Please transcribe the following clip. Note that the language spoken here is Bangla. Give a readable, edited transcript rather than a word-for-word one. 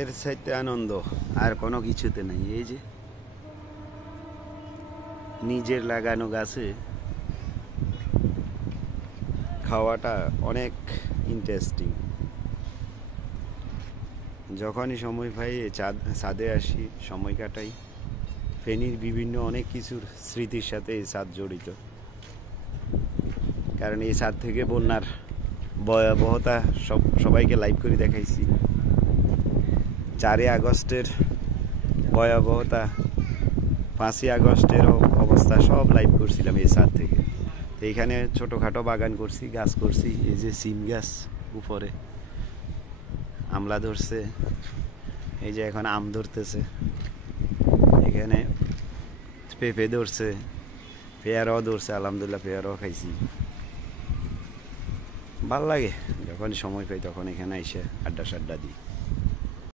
এর চাইতে আনন্দ আর কোনো কিছুতে নাই। এই যে নিজের লাগানো গাছে খাওয়াটা অনেক ইন্টারেস্টিং। যখনই সময় পাই ছাদে আসি, সময় কাটাই। ফেনীর বিভিন্ন অনেক কিছুর স্মৃতির সাথে এই ছাদ জড়িত, কারণ এই ছাদ থেকে বন্যার ভয়াবহতা সবাইকে লাইভ করে দেখাইছি। 4 আগস্টের ভয়াবহতা, 5 আগস্টের অবস্থা সব লাইভ করছিলাম এই ছাদ থেকে। এইখানে ছোটোখাটো বাগান করছি, গাছ করছি। এই যে সিম গাছ, উপরে আমলা ধরছে, এই যে এখন আম ধরতেছে, এখানে পেঁপে ধরছে, পেয়ারাও ধরছে। আলহামদুলিল্লাহ পেয়ারাও খাইছি। ভাল লাগে যখন সময় পাই তখন এখানে এসে আড্ডা দিই।